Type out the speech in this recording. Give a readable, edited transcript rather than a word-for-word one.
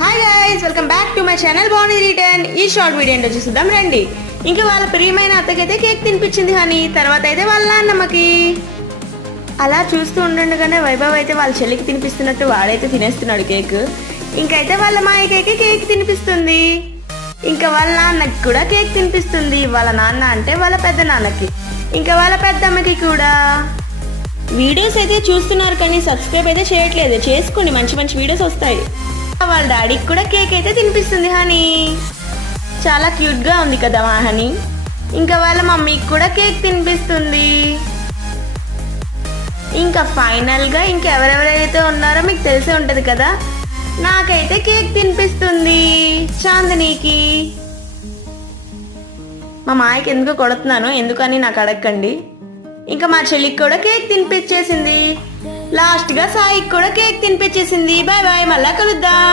Hi guys, welcome back to my channel బాగుంది return. ఈ short video ఏంటో చూద్దాం రండి. ఇంకా వాళ్ళ ప్రియమైన అత్తకైతే కేక్ తినిపించింది హనీ. తర్వాత అయితే వాళ్ళ నాన్నమ్మకి. అలా చూస్తూ ఉండంగానే వైభవ్ అయితే వాళ్ళ చెల్లికి తినిపిస్తున్నట్టు వాడైతే తినేస్తున్నాడు కేక్. ఇంకైతే వాళ్ళ మాయకైతే కేక్ తినిపిస్తుంది. ఇంకా వాళ్ళ నాన్నకి కూడా కేక్ తినిపిస్తుంది. వాళ్ళ నాన్న అంటే వాళ్ళ పెద్ద నాన్నకి, ఇంకా వాళ్ళ పెద్దమ్మకి కూడా. వీడియోస్ అయితే చూస్తున్నారు కానీ సబ్స్క్రైబ్ అయితే చేయట్లేదు, చేసుకోండి, మంచి మంచి వీడియోస్ వస్తాయి. వాళ్ళ డాడీకి కూడా కేక్ అయితే తినిపిస్తుంది హనీ. చాలా క్యూట్గా ఉంది కదా మా హనీ. ఇంకా వాళ్ళ మమ్మీకి కూడా కేక్ తినిపిస్తుంది. ఇంకా ఫైనల్గా ఇంకెవరెవరైతే ఉన్నారో మీకు తెలిసే ఉంటుంది కదా. నాకైతే కేక్ తినిపిస్తుంది చాందినికి. మా మాయకి ఎందుకు కొడుతున్నాను ఎందుకని నాకు అడగండి. ఇంకా మా చెల్లికి కూడా కేక్ తినిపించేసింది. లాస్ట్గా సాయికి కూడా కేక్ తినిపించేసింది. బాయ్ బాయ్, మళ్ళా కలుద్దాం.